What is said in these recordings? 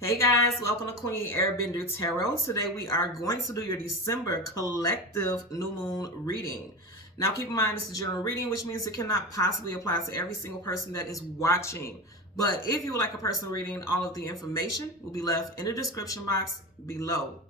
Hey guys, welcome to Queen Airbender Tarot. Today we are going to do your December collective new moon reading. Now keep in mind it's a general reading, which means it cannot possibly apply to every single person that is watching. But if you would like a personal reading, all of the information will be left in the description box below.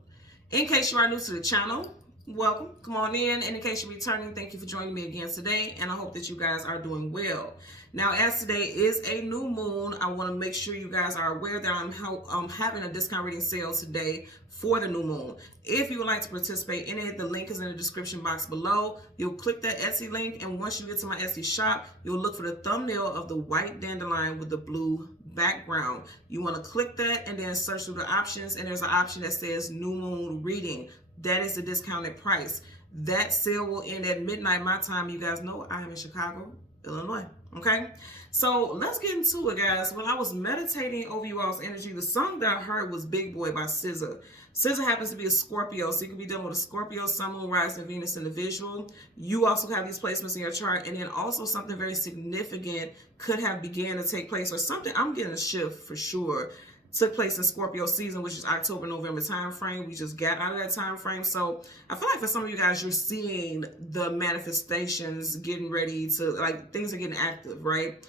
In case you are new to the channel, welcome. Come on in. And in case you're returning, thank you for joining me again today. And I hope that you guys are doing well. Now, as today is a new moon, I want to make sure you guys are aware that I'm having a discount reading sale today for the new moon. If you would like to participate in it, the link is in the description box below. You'll click that Etsy link, and once you get to my Etsy shop, you'll look for the thumbnail of the white dandelion with the blue background. You want to click that and then search through the options, and there's an option that says new moon reading. That is the discounted price. That sale will end at midnight my time. You guys know I am in Chicago, Illinois. Okay, so let's get into it, guys. When I was meditating over you all's energy, the song that I heard was Big Boy by SZA. SZA happens to be a Scorpio, so you can be dealing with a Scorpio, Sun, Moon, Rising, Venus in the visual. You also have these placements in your chart, and then also something very significant could have began to take place, or something. I'm getting a shift for sure. Took place in Scorpio season, which is October, November time frame. We just got out of that time frame. So I feel like for some of you guys, you're seeing the manifestations getting ready to, like, things are getting active, right?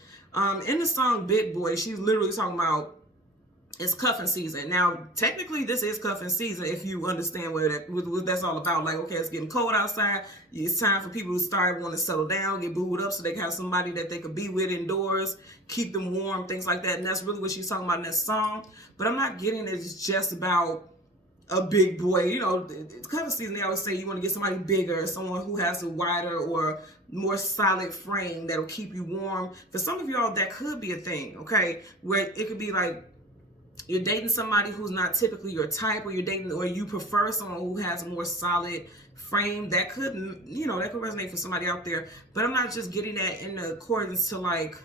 In the song Big Boy, she's literally talking about it's cuffing season. Now, technically, this is cuffing season if you understand what that's all about. Like, okay, it's getting cold outside. It's time for people to start wanting to settle down, get booed up so they can have somebody that they could be with indoors, keep them warm, things like that. And that's really what she's talking about in that song. But I'm not getting it. It's just about a big boy. You know, it's cuffing season. They always say you want to get somebody bigger, someone who has a wider or more solid frame that'll keep you warm. For some of y'all, that could be a thing, okay? Where it could be like, you're dating somebody who's not typically your type, or you're dating, or you prefer someone who has a more solid frame. That could, you know, that could resonate for somebody out there. But I'm not just getting that in accordance to like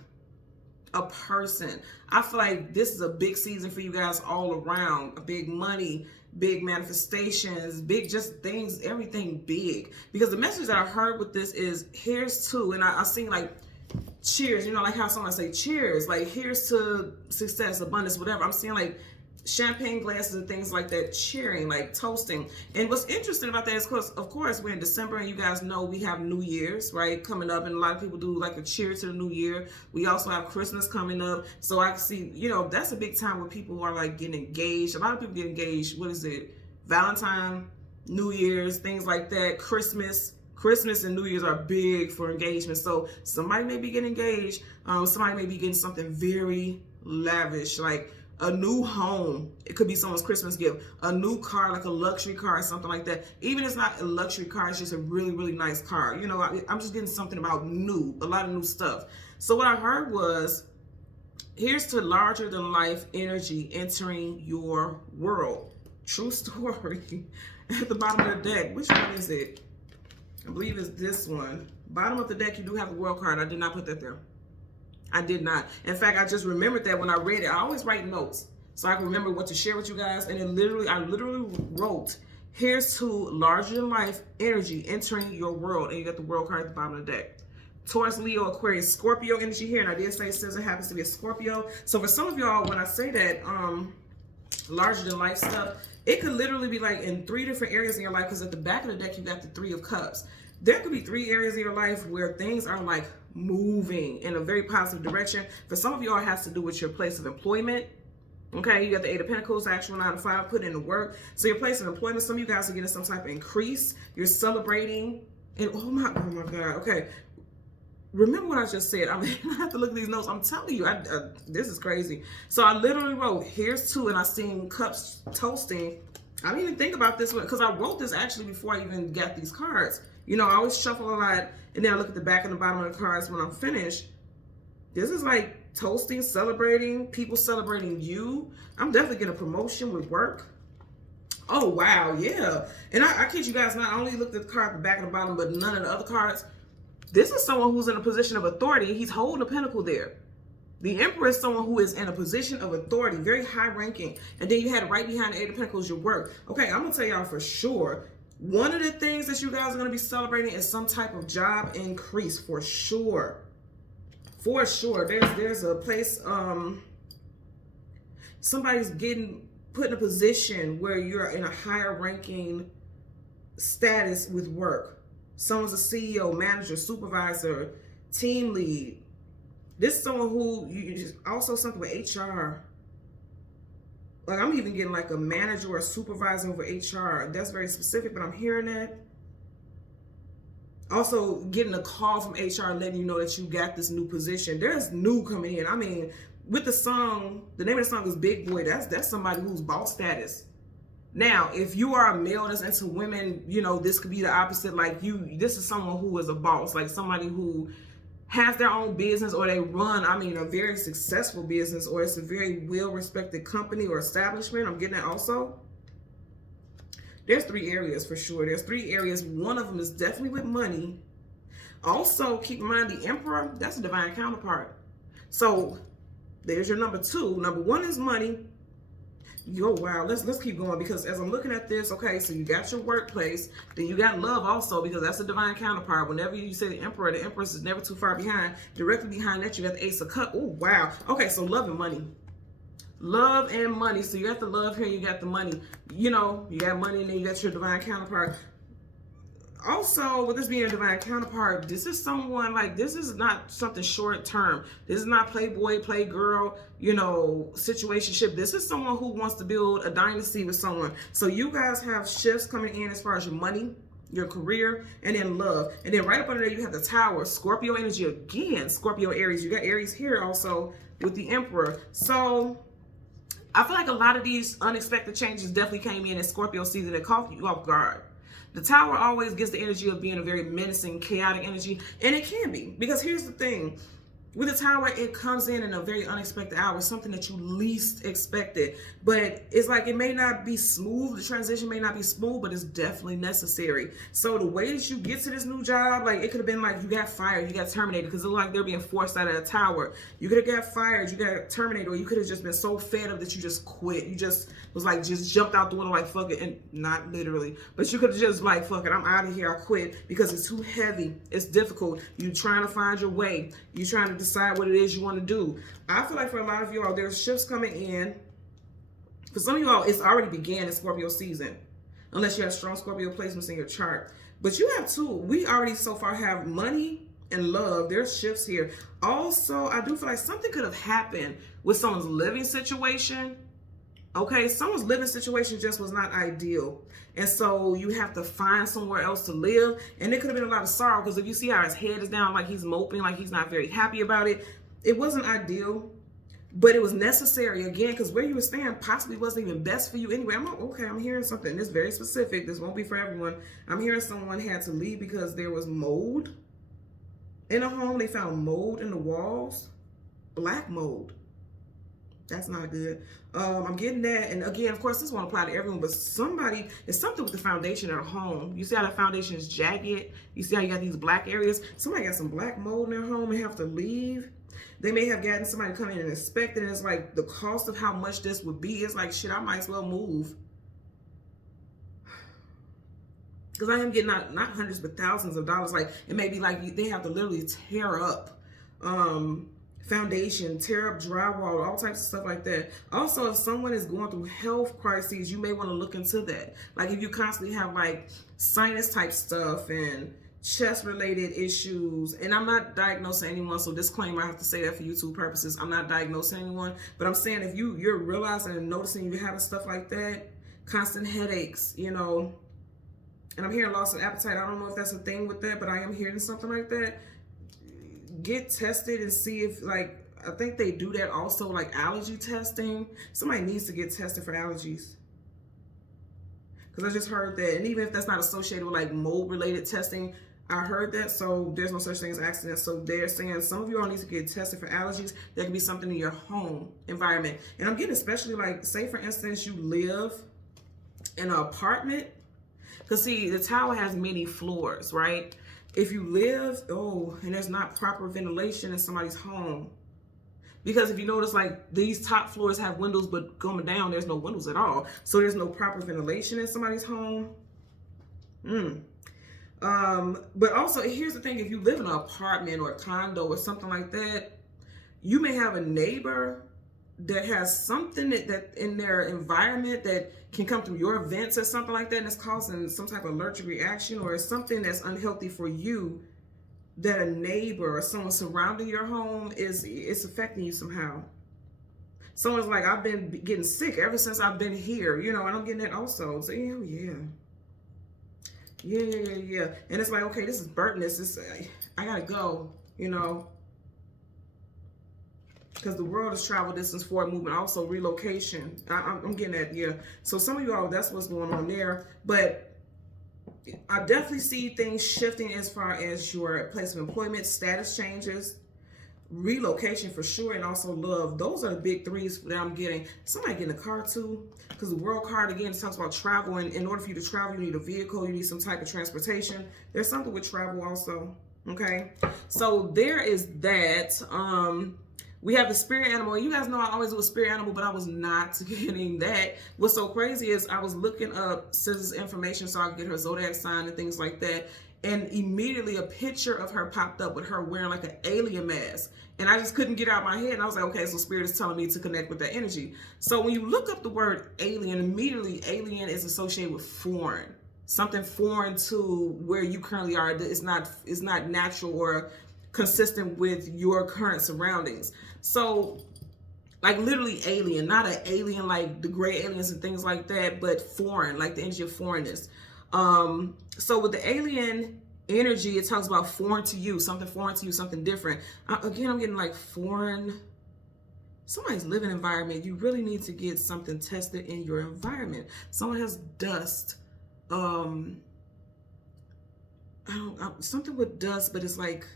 a person. I feel like this is a big season for you guys all around. Big money, big manifestations, big just things, everything big. Because the message that I heard with this is here's to, and I seen like cheers, you know, like how someone say cheers, like here's to success, abundance, whatever. I'm seeing like champagne glasses and things like that, cheering, like toasting. And what's interesting about that is, of course, we're in December, and you guys know we have New Year's, right, coming up, and a lot of people do like a cheer to the new year. We also have Christmas coming up, so I can see, you know, that's a big time where people are like getting engaged. A lot of people get engaged. What is it? Valentine, New Year's, things like that. Christmas and New Year's are big for engagement. So somebody may be getting engaged. Somebody may be getting something very lavish, like a new home. It could be someone's Christmas gift. A new car, like a luxury car or something like that. Even if it's not a luxury car, it's just a really, really nice car. You know, I'm just getting something about new, a lot of new stuff. So what I heard was, here's to larger than life energy entering your world. True story. At the bottom of the deck, which one is it? I believe it's this one. Bottom of the deck, you do have the world card. I did not put that there. I did not. In fact, I just remembered that when I read it. I always write notes so I can remember what to share with you guys. And I literally wrote, here's to larger than life energy entering your world. And you got the world card at the bottom of the deck. Taurus, Leo, Aquarius, Scorpio energy here. And I did say SZA happens to be a Scorpio. So for some of y'all, when I say that larger than life stuff, it could literally be like in 3 different areas in your life, because at the back of the deck, you got the 3 of Cups. There could be 3 areas in your life where things are like moving in a very positive direction. For some of y'all, it has to do with your place of employment. Okay, you got the 8 of Pentacles, actual 9 to 5, put in the work. So your place of employment, some of you guys are getting some type of increase. You're celebrating. And oh my God. Okay. Remember what I just said. I mean, I have to look at these notes. I'm telling you, this is crazy. So I literally wrote, here's to, and I seen cups toasting. I didn't even think about this one, because I wrote this actually before I even got these cards. You know, I always shuffle a lot, and then I look at the back and the bottom of the cards when I'm finished. This is like toasting, celebrating, people celebrating you. I'm definitely getting a promotion with work. Oh, wow, yeah. And I kid you guys, not only looked at the card at the back and the bottom, but none of the other cards. This is someone who's in a position of authority. He's holding a pentacle there. The Emperor is someone who is in a position of authority, very high ranking. And then you had right behind the 8 of Pentacles, your work. Okay, I'm going to tell y'all for sure, one of the things that you guys are going to be celebrating is some type of job increase, for sure. For sure. There's a place, Somebody's getting put in a position where you're in a higher ranking status with work. Someone's a CEO, manager, supervisor, team lead. This is someone who you just also something with HR. Like I'm even getting like a manager or a supervisor over HR. That's very specific, but I'm hearing that. Also getting a call from HR letting you know that you got this new position. There's new coming in. I mean, with the song, the name of the song is Big Boy. That's somebody who's boss status. Now, if you are a male that's into women, you know, this could be the opposite. Like this is someone who is a boss, like somebody who has their own business, or they run, I mean, a very successful business, or it's a very well-respected company or establishment. I'm getting that also. There's 3 areas for sure. There's 3 areas. One of them is definitely with money. Also, keep in mind the Emperor, that's a divine counterpart. So there's your number 2. Number 1 is money. Yo, wow, let's keep going, because as I'm looking at this, okay, so you got your workplace, then you got love also, because that's a divine counterpart. Whenever you say the Empress is never too far behind. Directly behind that, you got the Ace of Cups. Oh, wow. Okay, so love and money. Love and money. So you got the love here, you got the money. You know, you got money, and then you got your divine counterpart. Also, with this being a divine counterpart, this is someone, like, this is not something short term. This is not playboy, playgirl, you know, situationship. This is someone who wants to build a dynasty with someone. So you guys have shifts coming in as far as your money, your career, and then love. And then right up under there, you have the Tower, Scorpio energy again, Scorpio, Aries. You got Aries here also with the Emperor. So I feel like a lot of these unexpected changes definitely came in Scorpio season that caught you off guard. The Tower always gives the energy of being a very menacing, chaotic energy, and it can be, because here's the thing. With the Tower, it comes in a very unexpected hour, something that you least expected. But it's like it may not be smooth, the transition may not be smooth, but it's definitely necessary. So the way that you get to this new job, like it could have been like you got fired, you got terminated, because it looked like they're being forced out of the Tower. You could have got fired, you got terminated, or you could have just been so fed up that you just quit. You just was like, just jumped out the window like, fuck it, and not literally, but you could have just like, fuck it, I'm out of here, I quit, because it's too heavy, it's difficult. You trying to find your way, you trying to decide what it is you want to do. I feel like for a lot of you all, there's shifts coming in. For some of you all, it's already began in Scorpio season, unless you have strong Scorpio placements in your chart. But you have 2. We already so far have money and love. There's shifts here. Also, I do feel like something could have happened with someone's living situation. Okay, someone's living situation just was not ideal. And so you have to find somewhere else to live. And it could have been a lot of sorrow, because if you see how his head is down, like he's moping, like he's not very happy about it, it wasn't ideal, but it was necessary again, because where you were staying possibly wasn't even best for you anyway. I'm hearing something. This is very specific. This won't be for everyone. I'm hearing someone had to leave because there was mold in a home. They found mold in the walls, black mold. That's not good. I'm getting that. And again, of course, this won't apply to everyone, but somebody, it's something with the foundation at a home. You see how the foundation is jagged? You see how you got these black areas? Somebody got some black mold in their home and have to leave. They may have gotten somebody to come in and inspect it, and it's like the cost of how much this would be. It's like, shit, I might as well move. Because I am getting not hundreds, but thousands of dollars. Like, it may be like they have to literally tear up foundation, tear up drywall, all types of stuff like that. Also, if someone is going through health crises, you may want to look into that. Like if you constantly have like sinus type stuff and chest related issues, and I'm not diagnosing anyone, so disclaimer, I have to say that for YouTube purposes, I'm not diagnosing anyone, but I'm saying if you're realizing and noticing you're having stuff like that, constant headaches, you know, and I'm hearing loss of appetite. I don't know if that's a thing with that, but I am hearing something like that. Get tested and see if, like, I think they do that also, like allergy testing. Somebody needs to get tested for allergies, because I just heard that. And even if that's not associated with like mold related testing, I heard that. So there's no such thing as accidents. So they're saying some of you all need to get tested for allergies. There could be something in your home environment. And I'm getting especially like, say for instance, you live in an apartment, because see, the Tower has many floors, right? If you live, and there's not proper ventilation in somebody's home, because if you notice, like these top floors have windows, but going down, there's no windows at all. So there's no proper ventilation in somebody's home. But also, here's the thing, if you live in an apartment or a condo or something like that, you may have a neighbor that has something that in their environment that can come through your events or something like that, and it's causing some type of allergic reaction, or it's something that's unhealthy for you, that a neighbor or someone surrounding your home is affecting you somehow. Someone's like, I've been getting sick ever since I've been here, you know, and I'm getting it also. So yeah. And it's like, okay, this is burden. I gotta go, you know, because the world is travel distance, forward movement, also relocation. I'm getting that, yeah. So some of you all, that's what's going on there. But I definitely see things shifting as far as your place of employment, status changes, relocation for sure, and also love. Those are the big threes that I'm getting. Somebody getting a car too, because the world card again talks about travel, and in order for you to travel, you need a vehicle, you need some type of transportation. There's something with travel also. Okay, so there is that. We have the spirit animal. You guys know I always do a spirit animal, but I was not getting that. What's so crazy is I was looking up Scissors information so I could get her zodiac sign and things like that. And immediately a picture of her popped up with her wearing like an alien mask. And I just couldn't get it out of my head. And I was like, okay, so spirit is telling me to connect with that energy. So when you look up the word alien, immediately alien is associated with foreign. Something foreign to where you currently are. It's not natural or consistent with your current surroundings. So like literally alien, not an alien like the gray aliens and things like that, but foreign, like the energy of foreignness. So with the alien energy, it talks about foreign to you, something different. Again, I'm getting like foreign, somebody's living environment. You really need to get something tested in your environment. Someone has dust. Something with dust, but it's like,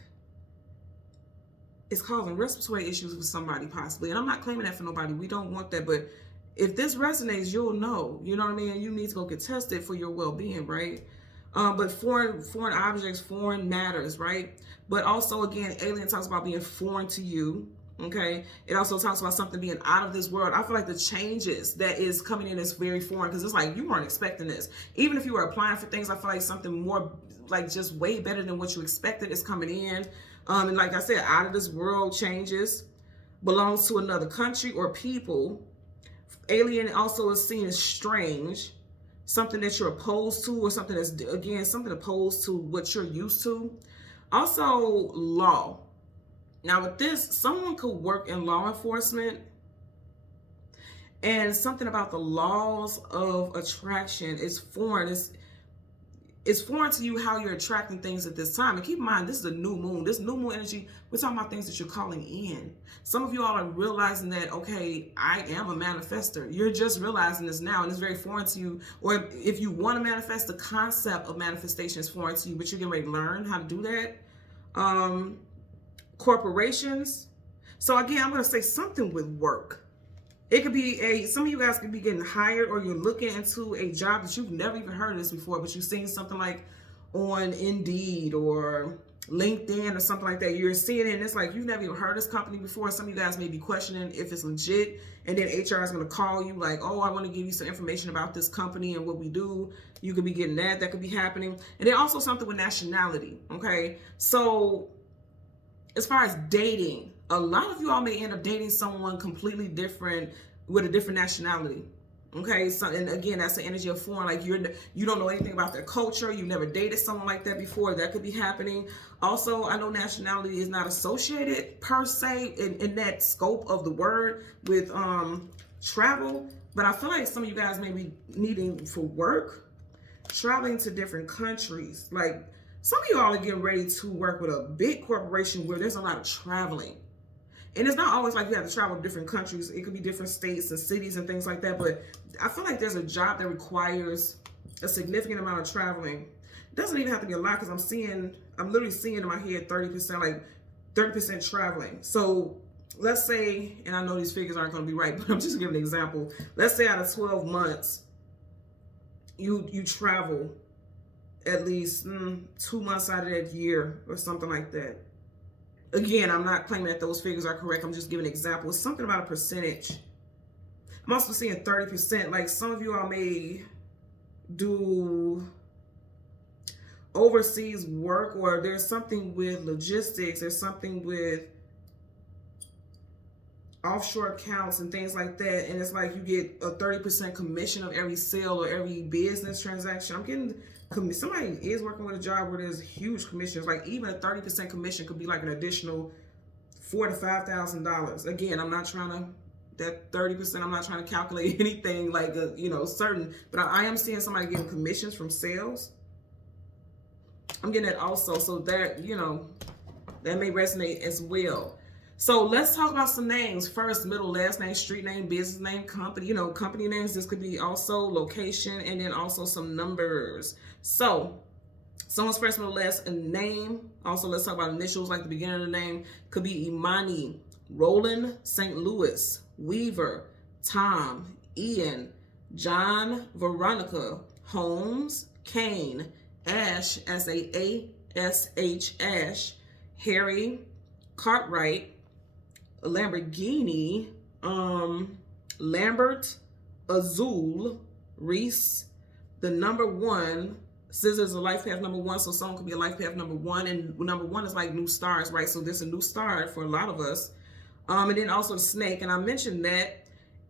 it's causing respiratory issues with somebody possibly. And I'm not claiming that for nobody. We don't want that. But if this resonates, you'll know. You know what I mean? You need to go get tested for your well-being, right? But foreign objects, foreign matters, right? But also, again, alien talks about being foreign to you, okay? It also talks about something being out of this world. I feel like the changes that is coming in is very foreign, because it's like you weren't expecting this. Even if you were applying for things, I feel like something more, like just way better than what you expected is coming in. And like I said, out of this world changes, belongs to another country or people. Alien also is seen as strange, something that you're opposed to, or something that's, again, something opposed to what you're used to. Also, law. Now with this, someone could work in law enforcement, and something about the laws of attraction is foreign. It's foreign to you how you're attracting things at this time. And keep in mind, this is a new moon. This new moon energy, we're talking about things that you're calling in. Some of you all are realizing that, okay, I am a manifester. You're just realizing this now, and it's very foreign to you. Or if you want to manifest, the concept of manifestation is foreign to you, but you're getting ready to learn how to do that. Corporations. So again, I'm going to say something with work. It could be some of you guys could be getting hired, or you're looking into a job that you've never even heard of this before, but you've seen something like on Indeed or LinkedIn or something like that. You're seeing it, and it's like you've never even heard of this company before. Some of you guys may be questioning if it's legit, and then HR is going to call you like, oh, I want to give you some information about this company and what we do. You could be getting that. That could be happening. And then also something with nationality, okay? So as far as dating, a lot of you all may end up dating someone completely different with a different nationality. Okay, so, and again, that's the energy of foreign. Like you don't know anything about their culture. You never dated someone like that before. That could be happening. Also, I know nationality is not associated per se in that scope of the word with travel, but I feel like some of you guys may be needing for work, traveling to different countries. Like some of you all are getting ready to work with a big corporation where there's a lot of traveling. And it's not always like you have to travel to different countries. It could be different states and cities and things like that. But I feel like there's a job that requires a significant amount of traveling. It doesn't even have to be a lot, because I'm literally seeing in my head 30%, like 30% traveling. So let's say, and I know these figures aren't going to be right, but I'm just giving an example. Let's say out of 12 months, you travel at least 2 months out of that year or something like that. Again, I'm not claiming that those figures are correct. I'm just giving an example. It's something about a percentage. I'm also seeing 30%. Like some of you all may do overseas work, or there's something with logistics. There's something with offshore accounts and things like that, and it's like you get a 30% commission of every sale or every business transaction. I'm getting somebody is working with a job where there's huge commissions. Like even a 30% commission could be like an additional $4,000 to $5,000. Again, I'm not trying to that 30%. I'm not trying to calculate anything like certain, but I am seeing somebody getting commissions from sales. I'm getting that also, so that that may resonate as well. So let's talk about some names. First, middle, last name, street name, business name, company, company names. This could be also location, and then also some numbers. So someone's first, middle, last name. Also, let's talk about initials, like the beginning of the name. Could be Imani, Roland, St. Louis, Weaver, Tom, Ian, John, Veronica, Holmes, Kane, Ash, S-A-S-H, Ash, Harry, Cartwright, Lamborghini, Lambert, Azul, Reese, the number one. Scissors a life path number one, so someone could be a life path number one, and number one is like new stars, right? So there's a new start for a lot of us. And then also the snake, and I mentioned that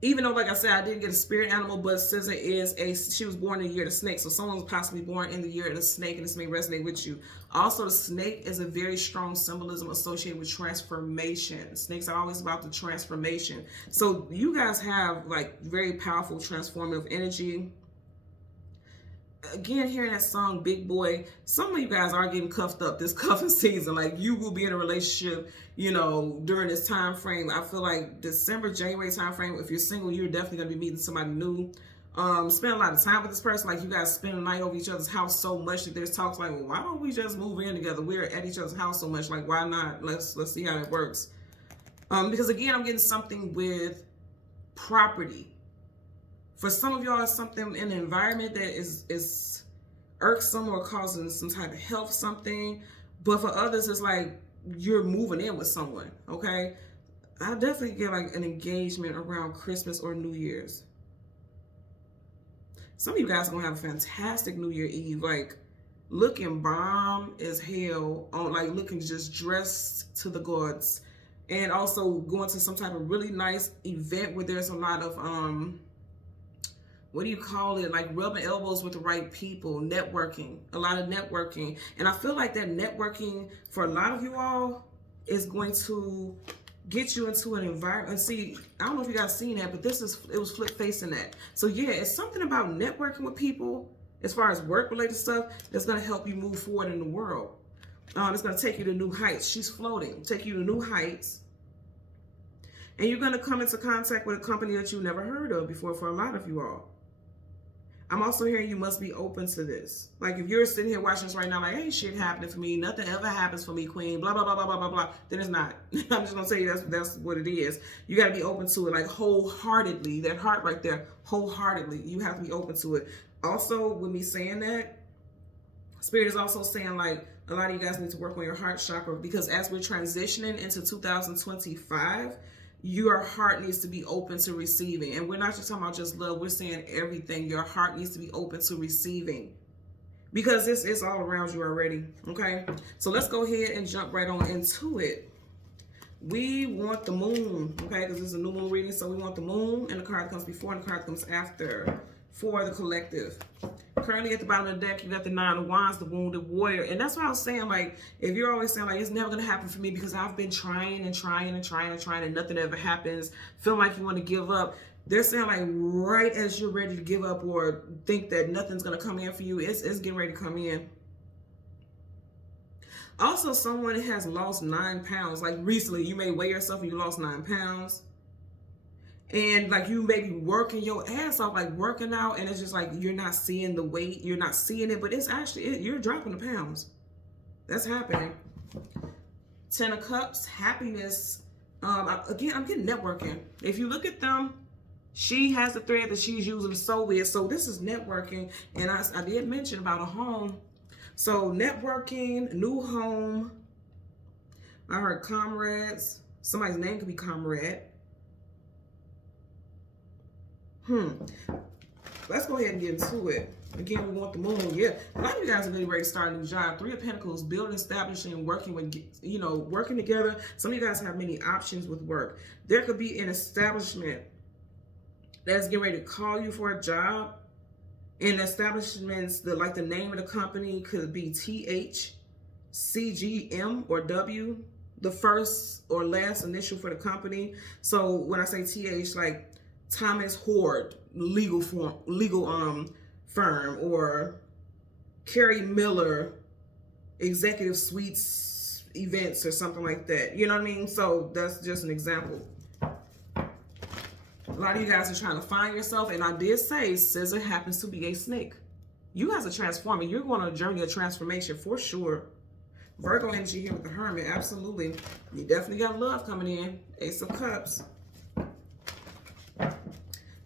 even though, like I said, I didn't get a spirit animal, but Scissor she was born in the year of the snake, so someone was possibly born in the year of the snake, and this may resonate with you. Also, the snake is a very strong symbolism associated with transformation. Snakes are always about the transformation. So you guys have like very powerful transformative energy. Again, hearing that song Big Boy, some of you guys are getting cuffed up this cuffing season. Like you will be in a relationship during this time frame. I feel like December, January time frame, if you're single, you're definitely going to be meeting somebody new. Spend a lot of time with this person. Like you guys spend the night over each other's house so much that there's talks like, well, why don't we just move in together? We're at each other's house so much. Like, why not? Let's see how it works. Because again, I'm getting something with property. For some of y'all, it's something in the environment that is irksome or causing some type of health something. But for others, it's like you're moving in with someone, okay? I definitely get like an engagement around Christmas or New Year's. Some of you guys are going to have a fantastic New Year Eve, like looking bomb as hell, like looking just dressed to the gods. And also going to some type of really nice event where there's a lot of what do you call it? Like rubbing elbows with the right people, networking, a lot of networking. And I feel like that networking for a lot of you all is going to get you into an environment. See, I don't know if you guys seen that, but it was flip facing that. So yeah, it's something about networking with people as far as work related stuff that's going to help you move forward in the world. It's going to take you to new heights. She's floating, take you to new heights. And you're going to come into contact with a company that you never heard of before for a lot of you all. I'm also hearing you must be open to this. Like if you're sitting here watching this right now, like, ain't shit happening for me. Nothing ever happens for me, queen. Blah, blah, blah, blah, blah, blah, blah. Then it's not. I'm just going to tell you that's what it is. You got to be open to it, like wholeheartedly. That heart right there, wholeheartedly. You have to be open to it. Also, with me saying that, Spirit is also saying like a lot of you guys need to work on your heart chakra, because as we're transitioning into 2025, your heart needs to be open to receiving. And we're not just talking about just love. We're saying everything. Your heart needs to be open to receiving, because this is all around you already. Okay. So let's go ahead and jump right on into it. We want the moon. Okay. Because this is a new moon reading. So we want the moon, and the card comes before and the card comes after for the collective. Currently at the bottom of the deck, you got the Nine of Wands, the Wounded Warrior. And that's why I was saying, like, if you're always saying, like, it's never going to happen for me because I've been trying and trying and trying and trying and nothing ever happens, feel like you want to give up. They're saying, like, right as you're ready to give up or think that nothing's going to come in for you, it's getting ready to come in. Also, someone has lost 9 pounds. Like, recently, you may weigh yourself and you lost 9 pounds. And like you may be working your ass off, like working out, and it's just like you're not seeing the weight, you're not seeing it, but it's actually, you're dropping the pounds. That's happening. 10 of Cups, happiness. Again, I'm getting networking. If you look at them, she has the thread that she's using so with. So this is networking. And I did mention about a home. So networking, new home. I heard comrades. Somebody's name could be comrade. Let's go ahead and get into it. Again, we want the moon. Yeah, a lot of you guys are really ready to start a new job. Three of Pentacles, building, establishing, working with, working together. Some of you guys have many options with work. There could be an establishment that's getting ready to call you for a job. And establishments, the name of the company could be TH, CGM, or W, the first or last initial for the company. So when I say TH, like Thomas Horde legal firm, or Carrie Miller Executive Suites events, or something like that. You know what I mean? So that's just an example. A lot of you guys are trying to find yourself, and I did say scissor happens to be a snake. You guys are transforming. You're going on a journey of transformation for sure. Virgo energy here with the Hermit, absolutely. You definitely got love coming in. Ace of Cups.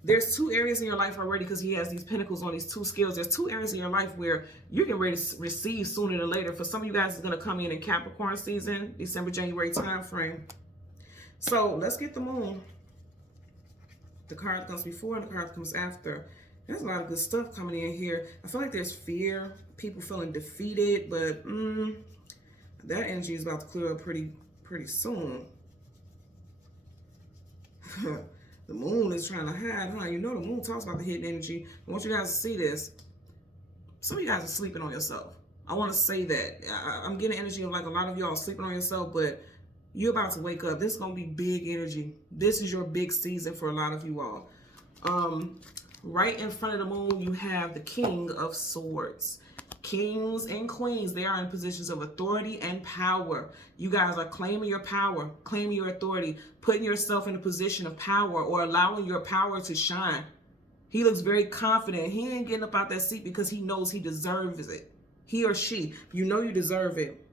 There's two areas in your life already, because he has these pentacles on these two scales. There's two areas in your life where you're getting ready to receive sooner than later. For some of you guys, it's going to come in Capricorn season, December, January time frame. So let's get the moon. The card that comes before and the card that comes after. There's a lot of good stuff coming in here. I feel like there's fear, people feeling defeated, but that energy is about to clear up pretty soon. The moon is trying to hide, huh? You know the moon talks about the hidden energy. I want you guys to see this. Some of you guys are sleeping on yourself. I want to say that. I'm getting energy of like a lot of y'all sleeping on yourself, but you're about to wake up. This is going to be big energy. This is your big season for a lot of you all. Right in front of the moon, you have the King of Swords. Kings and queens, they are in positions of authority and power. You guys are claiming your power, claiming your authority, putting yourself in a position of power, or allowing your power to shine. He looks very confident. He ain't getting up out that seat because he knows he deserves it. He or she, you know you deserve it.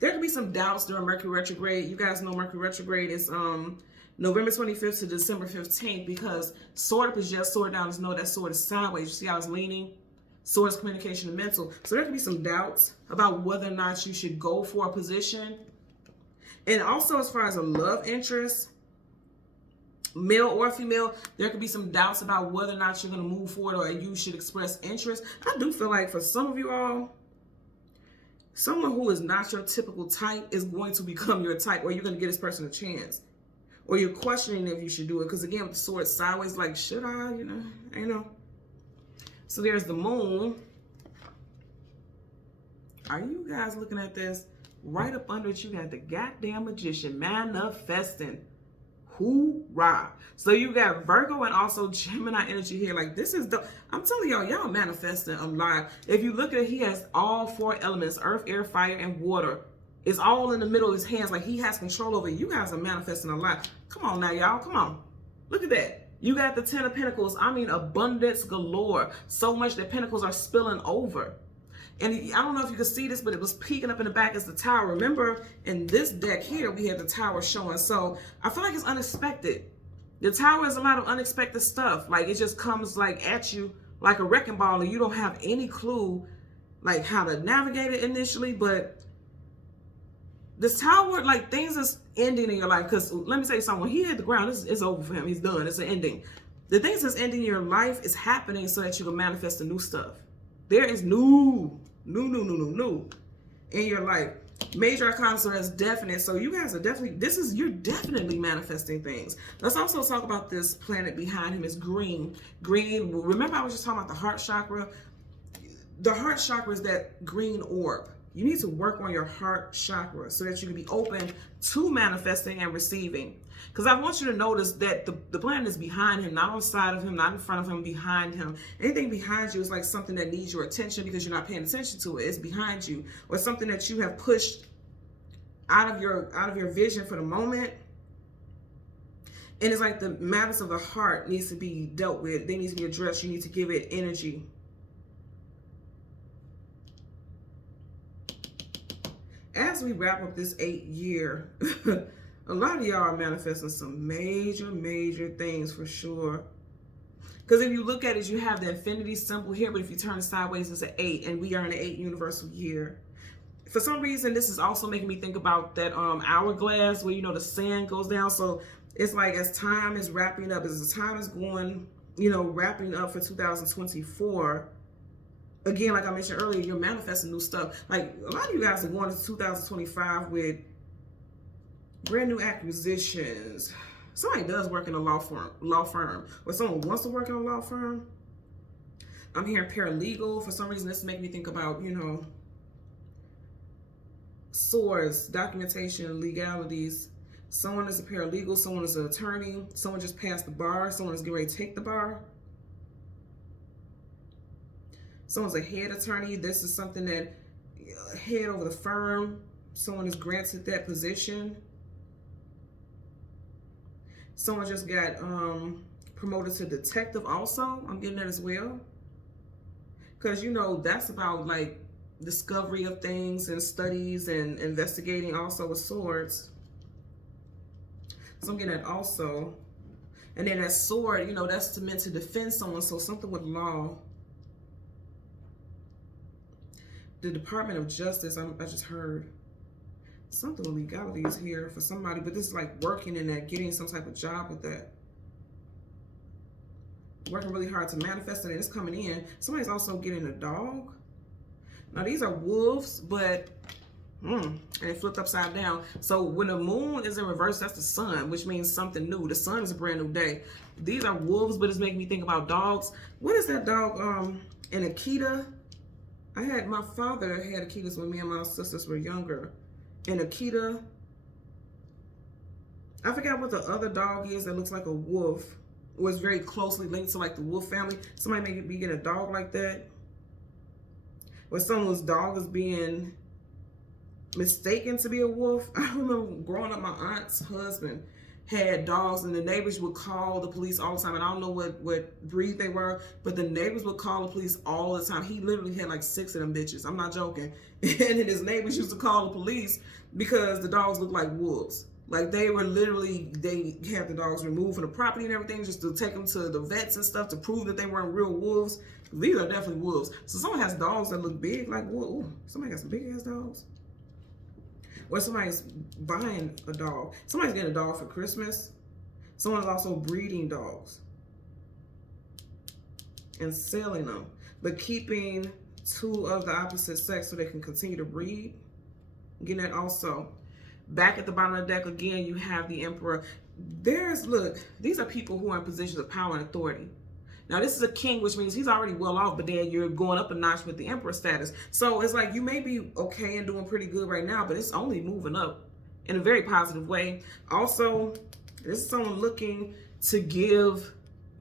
There could be some doubts during Mercury retrograde. You guys know Mercury retrograde is November 25th to December 15th, because sword up is just sword down. Just know that sword is sideways. You see how it's leaning? Sword is communication and mental. So there could be some doubts about whether or not you should go for a position. And also as far as a love interest, male or female, there could be some doubts about whether or not you're going to move forward or you should express interest. I do feel like for some of you all, someone who is not your typical type is going to become your type, or you're going to give this person a chance. Or you're questioning if you should do it. Because again, with the sword sideways, like, should I? You know. So there's the moon. Are you guys looking at this? Right up under it, you got the goddamn magician manifesting. Hoorah. So you got Virgo and also Gemini energy here. Like, this is the, I'm telling y'all manifesting a lot. If you look at it, he has all four elements: earth, air, fire, and water. It's all in the middle of his hands. Like, he has control over it. You guys are manifesting a lot. Come on now, y'all. Come on. Look at that. You got the 10 of Pentacles. I mean, abundance galore. So much that Pentacles are spilling over. And I don't know if you can see this, but it was peeking up in the back as the Tower. Remember, in this deck here, we had the Tower showing. So I feel like it's unexpected. The Tower is a lot of unexpected stuff. Like, it just comes like at you like a wrecking ball, and you don't have any clue like how to navigate it initially. But this Tower, like, things is ending in your life. Because let me say something, when he hit the ground, it's over for him. He's done. It's an ending. The things that's ending in your life is happening so that you can manifest the new stuff. There is new in your life. Major arcana, so that's definite. So you guys are definitely, you're definitely manifesting things. Let's also talk about this planet behind him. Is green. Green, remember I was just talking about the heart chakra? The heart chakra is that green orb. You need to work on your heart chakra so that you can be open to manifesting and receiving. Because I want you to notice that the planet is behind him, not on the side of him, not in front of him, behind him. Anything behind you is like something that needs your attention because you're not paying attention to it. It's behind you. Or something that you have pushed out of your vision for the moment. And it's like the matters of the heart needs to be dealt with. They need to be addressed. You need to give it energy. As we wrap up this 8 year, a lot of y'all are manifesting some major things for sure. Because if you look at it, you have the infinity symbol here, but if you turn it sideways, it's an 8, and we are in an 8 universal year. For some reason, this is also making me think about that hourglass where, you know, the sand goes down. So it's like as time is wrapping up, as the time is going you know, wrapping up for 2024. Again, like I mentioned earlier, you're manifesting new stuff. Like a lot of you guys are going into 2025 with brand new acquisitions. Somebody does work in a law firm, or someone wants to work in a law firm. I'm hearing paralegal. For some reason, this makes me think about, you know, swords, documentation, legalities. Someone is a paralegal, someone is an attorney, someone just passed the bar, someone is getting ready to take the bar. Someone's a head attorney. This is something that head over the firm. Someone is granted that position. Someone just got promoted to detective also. I'm getting that as well. Because, you know, that's about like discovery of things and studies and investigating also with swords. So I'm getting that also. And then that sword, you know, that's meant to defend someone. So something with law. The Department of Justice, I just heard something with legality is here for somebody, but this is like working in that, getting some type of job with that. Working really hard to manifest it, and it's coming in. Somebody's also getting a dog. Now these are wolves, but and it flipped upside down. So when the moon is in reverse, that's the sun, which means something new. The sun is a brand new day. These are wolves, but it's making me think about dogs. What is that dog? An Akita. My father had Akitas when me and my sisters were younger. An Akita. I forgot what the other dog is that looks like a wolf. It was very closely linked to like the wolf family. Somebody may be getting a dog like that. Or someone's dog is being mistaken to be a wolf. I remember growing up, my aunt's husband had dogs, and the neighbors would call the police all the time. And I don't know what breed they were, but the neighbors would call the police all the time. He literally had like 6 of them bitches. I'm not joking. And then his neighbors used to call the police because the dogs looked like wolves. Like they were literally, they had the dogs removed from the property and everything just to take them to the vets and stuff to prove that they weren't real wolves. These are definitely wolves. So someone has dogs that look big, like, whoa, somebody got some big ass dogs. Or somebody's buying a dog. Somebody's getting a dog for Christmas. Someone's also breeding dogs and selling them, but keeping 2 of the opposite sex so they can continue to breed. Getting that also. Back at the bottom of the deck, again, you have the Emperor. Look, these are people who are in positions of power and authority. Now, this is a king, which means he's already well off, but then you're going up a notch with the emperor status. So it's like you may be okay and doing pretty good right now, but it's only moving up in a very positive way. Also, this is someone looking to give,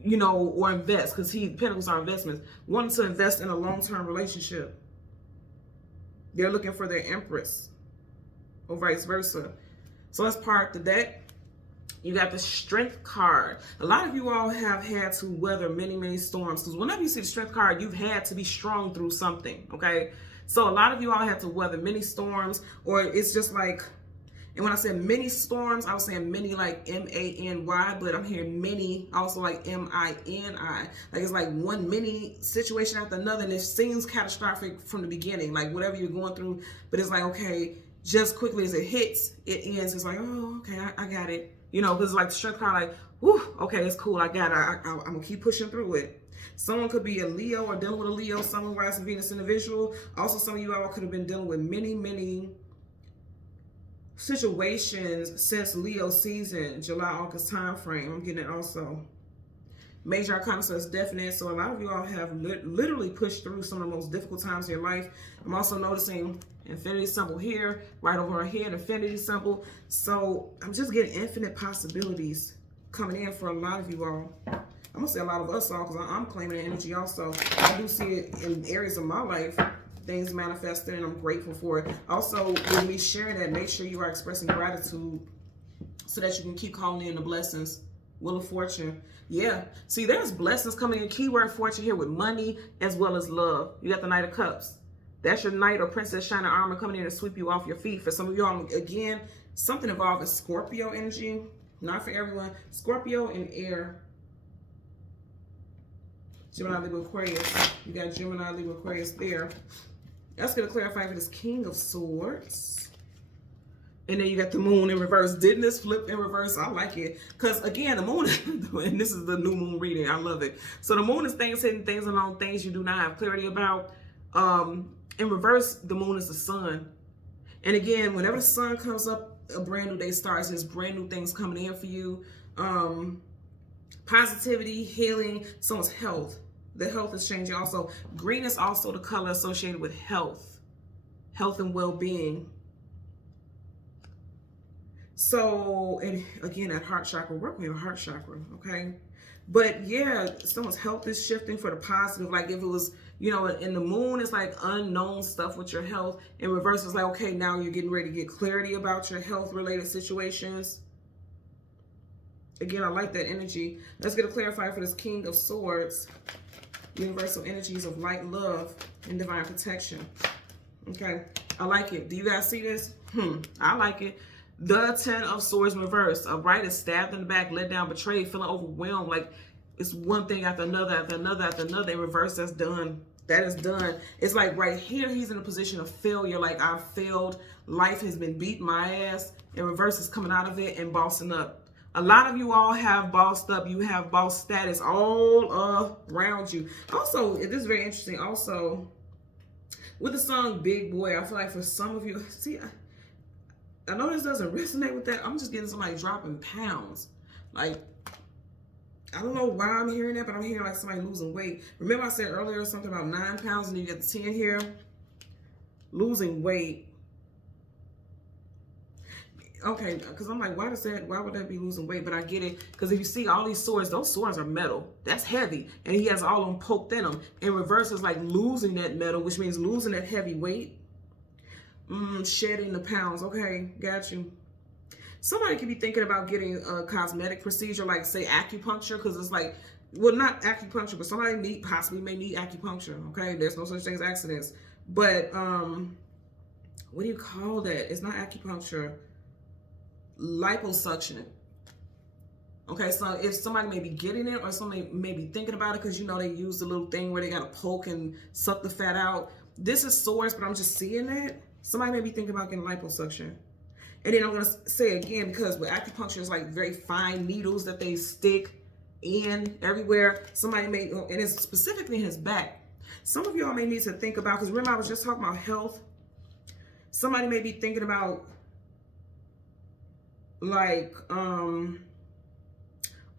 you know, or invest, because Pentacles are investments, wanting to invest in a long-term relationship. They're looking for their empress or vice versa. So let's park the deck. You got the Strength card. A lot of you all have had to weather many, many storms, because whenever you see the Strength card, you've had to be strong through something, okay? So a lot of you all had to weather many storms, or it's just like, and when I said many storms, I was saying many like M-A-N-Y, but I'm hearing many also like M-I-N-I. Like it's like one mini situation after another, and it seems catastrophic from the beginning, like whatever you're going through, but it's like, okay, just quickly as it hits, it ends. It's like, oh, okay, I got it. You know, because like the Strength card, like, whew, okay, it's cool. I got it. I'm going to keep pushing through it. Someone could be a Leo or dealing with a Leo, someone rising Venus individual. Also, some of you all could have been dealing with many, many situations since Leo season, July, August time frame. I'm getting it also. Major Arcana, so it's definite. So a lot of you all have literally pushed through some of the most difficult times in your life. I'm also noticing infinity symbol here, right over our head, infinity symbol. So I'm just getting infinite possibilities coming in for a lot of you all. I'm gonna say a lot of us all, because I'm claiming the energy also. I do see it in areas of my life, things manifesting, and I'm grateful for it. Also, with me sharing that, make sure you are expressing gratitude so that you can keep calling in the blessings. Wheel of Fortune. Yeah. See, there's blessings coming in. Keyword fortune here with money as well as love. You got the Knight of Cups. That's your knight or princess shining armor coming in to sweep you off your feet. For some of y'all, again, something involving Scorpio energy. Not for everyone. Scorpio and air. Gemini, Libra, Aquarius. You got Gemini, Libra, Aquarius there. That's going to clarify for this King of Swords. And then you got the moon in reverse. Didn't this flip in reverse? I like it. Because again, the moon, and this is the new moon reading. I love it. So the moon is things hidden, things unknown, things you do not have clarity about. In reverse, the moon is the sun. And again, whenever the sun comes up, a brand new day starts. There's brand new things coming in for you. Positivity, healing, someone's health. The health is changing also. Green is also the color associated with health. Health and well-being. So, and again, that heart chakra, work on your heart chakra, okay? But yeah, someone's health is shifting for the positive. Like if it was, you know, in the moon, it's like unknown stuff with your health. In reverse, it's like, okay, now you're getting ready to get clarity about your health-related situations. Again, I like that energy. Let's get a clarifier for this King of Swords. Universal energies of light, love, and divine protection. Okay, I like it. Do you guys see this? I like it. The 10 of Swords in reverse. A right is stabbed in the back, let down, betrayed, feeling overwhelmed. Like it's one thing after another, after another, after another. In reverse, that's done. That is done. It's like right here, he's in a position of failure. Like I've failed. Life has been beating my ass. In reverse, is coming out of it and bossing up. A lot of you all have bossed up. You have boss status all around you. Also, this is very interesting. Also, with the song Big Boy, I feel like for some of you, see, I know this doesn't resonate with that. I'm just getting somebody dropping pounds. Like, I don't know why I'm hearing that, but I'm hearing like somebody losing weight. Remember I said earlier something about 9 pounds and you get the 10 here? Losing weight. Okay, because I'm like, why would that be losing weight? But I get it, because if you see all these swords, those swords are metal. That's heavy. And he has all of them poked in them. In reverse, it's like losing that metal, which means losing that heavy weight. Shedding the pounds. Okay, got you. Somebody could be thinking about getting a cosmetic procedure, like say acupuncture, because it's like, well, not acupuncture, but somebody possibly may need acupuncture. Okay, there's no such thing as accidents. But what do you call that? It's not acupuncture. Liposuction. Okay, so if somebody may be getting it or somebody may be thinking about it because, you know, they use the little thing where they got to poke and suck the fat out. This is swords, but I'm just seeing that. Somebody may be thinking about getting liposuction. And then I'm going to say again, because with acupuncture, it's like very fine needles that they stick in everywhere. Somebody may, and it's specifically in his back. Some of y'all may need to think about, because remember I was just talking about health. Somebody may be thinking about like, oh,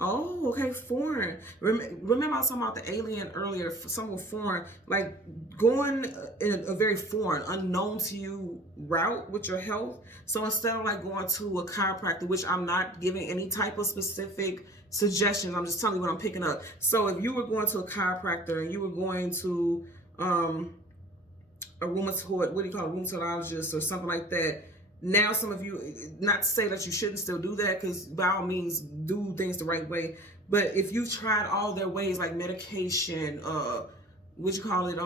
okay, foreign. Remember I was talking about the alien earlier, someone foreign, like going in a very foreign, unknown to you route with your health. So instead of like going to a chiropractor, which I'm not giving any type of specific suggestions, I'm just telling you what I'm picking up. So if you were going to a chiropractor and you were going to a rheumatoid, what do you call it, rheumatologist or something like that, now some of you, not to say that you shouldn't still do that, because by all means do things the right way, but if you've tried all their ways like medication, what you call it,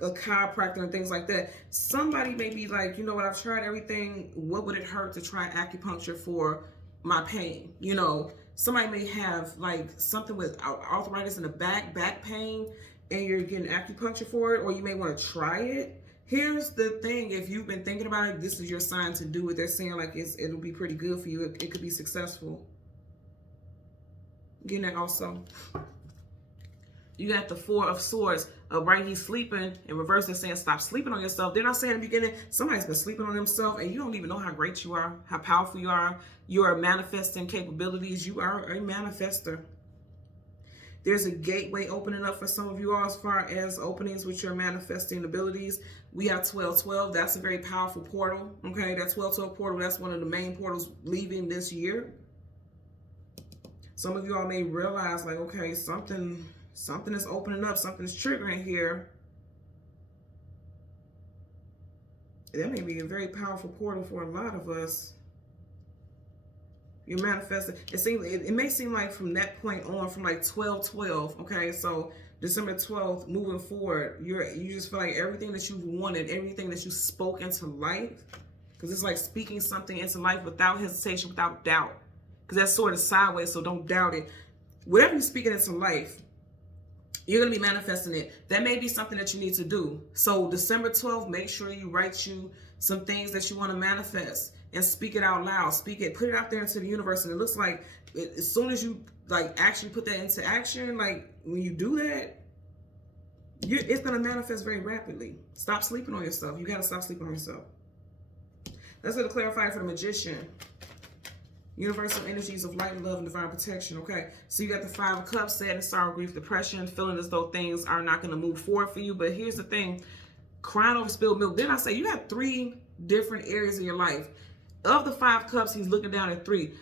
a chiropractor and things like that, somebody may be like, you know what, I've tried everything, what would it hurt to try acupuncture for my pain? You know, somebody may have like something with arthritis in the back pain, and you're getting acupuncture for it, or you may want to try it. Here's the thing, if you've been thinking about it, this is your sign to do it. They're saying like it'll be pretty good for you. It could be successful. Getting that also. You got the 4 of Swords. Right, he's sleeping. In reverse, they're saying stop sleeping on yourself. They're not saying in the beginning, somebody's been sleeping on themselves and you don't even know how great you are, how powerful you are. You are manifesting capabilities. You are a manifester. There's a gateway opening up for some of you all as far as openings with your manifesting abilities. We have 1212. That's a very powerful portal. Okay, that 1212 portal, that's one of the main portals leaving this year. Some of you all may realize like, okay, something is opening up, something's triggering here. That may be a very powerful portal for a lot of us. You're manifesting. It may seem like from that point on, from like 12/12, okay, so December 12th, moving forward, you just feel like everything that you've wanted, everything that you spoke into life, because it's like speaking something into life without hesitation, without doubt, because that's sort of sideways, so don't doubt it. Whatever you're speaking into life, You're going to be manifesting it. That may be something that you need to do. So December 12th, make sure you write you some things that you want to manifest and speak it out loud. Speak it, put it out there into the universe. And it looks like as soon as you like actually put that into action, like when you do that, it's going to manifest very rapidly. Stop sleeping on yourself. You got to stop sleeping on yourself. Let's go to clarify for the Magician. Universal energies of light, love, and divine protection. Okay, so you got the 5 of Cups, sadness, sorrow, grief, depression, feeling as though things are not going to move forward for you. But here's the thing, crying over spilled milk. Then I say you got 3 different areas in your life. Of the 5 Cups, he's looking down at 3.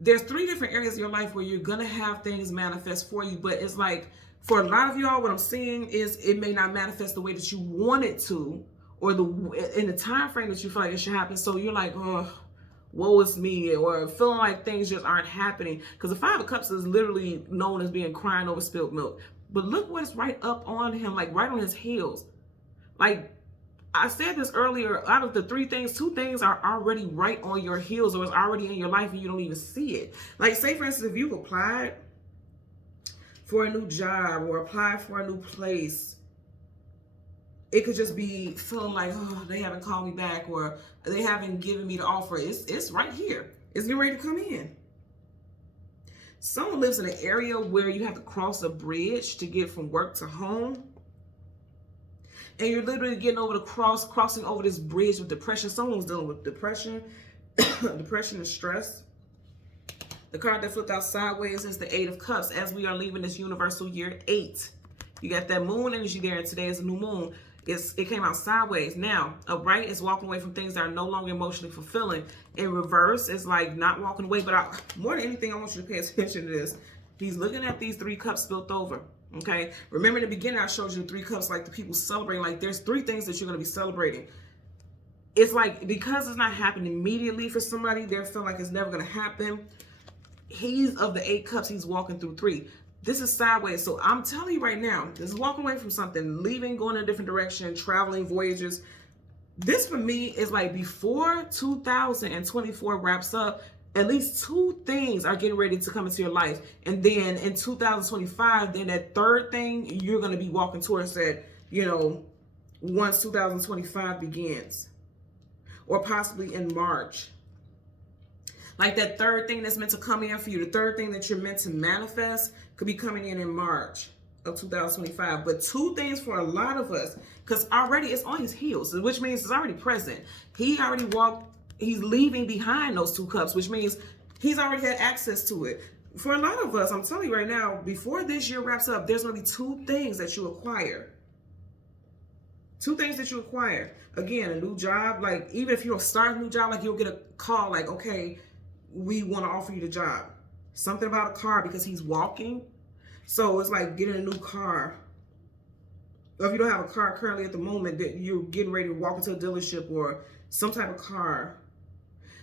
There's 3 different areas of your life where you're going to have things manifest for you. But it's like, for a lot of y'all, what I'm seeing is it may not manifest the way that you want it to, or in the time frame that you feel like it should happen. So you're like, oh, woe is me, or feeling like things just aren't happening. Because the 5 of Cups is literally known as being crying over spilled milk. But look what's right up on him, like right on his heels. Like I said this earlier, out of the 3 things, 2 things are already right on your heels, or it's already in your life and you don't even see it. Like say for instance, if you've applied for a new job or applied for a new place, it could just be feeling like, oh, they haven't called me back, or they haven't given me the offer. It's right here. It's getting ready to come in. Someone lives in an area where you have to cross a bridge to get from work to home. And you're literally getting over crossing over this bridge with depression. Someone's dealing with depression, depression and stress. The card that flipped out sideways is the 8 of Cups as we are leaving this universal year 8. You got that moon energy there, and today is a new moon. It came out sideways. Now, upright is walking away from things that are no longer emotionally fulfilling. In reverse, it's like not walking away. But more than anything, I want you to pay attention to this. He's looking at these 3 cups spilt over. Okay? Remember in the beginning, I showed you the 3 cups, like the people celebrating. Like there's 3 things that you're going to be celebrating. It's like because it's not happening immediately for somebody, they're feeling like it's never going to happen. He's of the 8 cups. He's walking through 3. This is sideways. So I'm telling you right now, this is walking away from something, leaving, going in a different direction, traveling, voyages. This for me is like before 2024 wraps up, at least 2 things are getting ready to come into your life. And then in 2025, then that 3rd thing, you're going to be walking towards that, once 2025 begins. Or possibly in March. Like that 3rd thing that's meant to come in for you, the 3rd thing that you're meant to manifest could be coming in March of 2025. But 2 things for a lot of us, because already it's on his heels, which means it's already present. He already walked, he's leaving behind those 2 cups, which means he's already had access to it. For a lot of us, I'm telling you right now, before this year wraps up, there's going to be 2 things that you acquire. 2 things that you acquire. Again, a new job, like even if you're starting a new job, like you'll get a call like, okay, we want to offer you the job. Something about a car because he's walking. So it's like getting a new car. Or if you don't have a car currently at the moment, that you're getting ready to walk into a dealership or some type of car.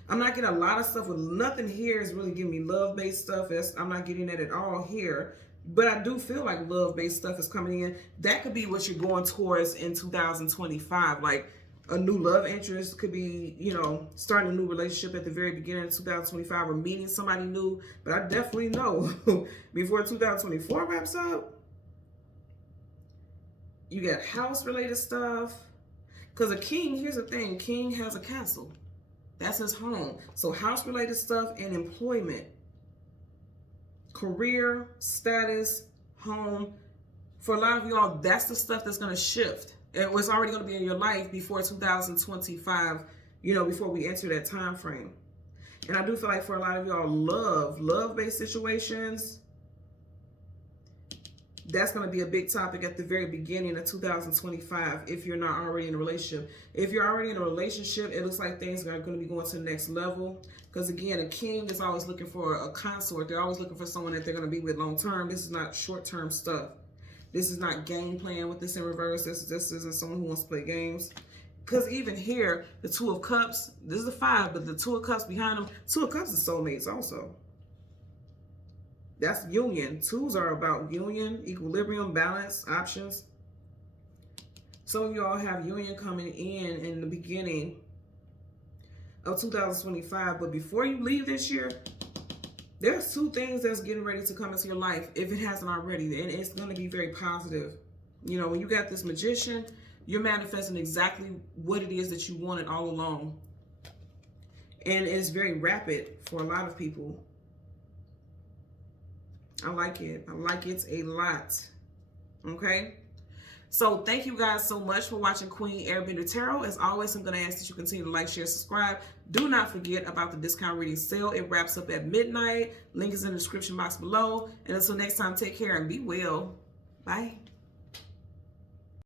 I'm not getting a lot of stuff with nothing here is really giving me love-based stuff. I'm not getting that at all here. But I do feel like love-based stuff is coming in. That could be what you're going towards in 2025. Like a new love interest could be, starting a new relationship at the very beginning of 2025 or meeting somebody new. But I definitely know before 2024 wraps up, you got house-related stuff. Because a king, here's the thing, king has a castle. That's his home. So house-related stuff and employment. Career, status, home. For a lot of y'all, that's the stuff that's going to shift. It was already going to be in your life before 2025, before we enter that time frame. And I do feel like for a lot of y'all, love-based situations, that's going to be a big topic at the very beginning of 2025 if you're not already in a relationship. If you're already in a relationship, it looks like things are going to be going to the next level. Because again, a king is always looking for a consort. They're always looking for someone that they're going to be with long term. This is not short-term stuff. This is not game playing with this in reverse. This isn't someone who wants to play games. Because even here, the 2 of Cups, this is the 5, but the 2 of Cups behind them, 2 of Cups is soulmates also. That's union. 2s are about union, equilibrium, balance, options. Some of y'all have union coming in the beginning of 2025. But before you leave this year, There's two things that's getting ready to come into your life, if it hasn't already, and it's going to be very positive. You know, when you got this Magician, you're manifesting exactly what it is that you wanted all along. And it's very rapid for a lot of people. I like it. I like it a lot. Okay? So thank you guys so much for watching Queen Airbender Tarot. As always, I'm going to ask that you continue to like, share, subscribe. Do not forget about the discount reading sale. It wraps up at midnight. Link is in the description box below. And until next time, take care and be well. Bye.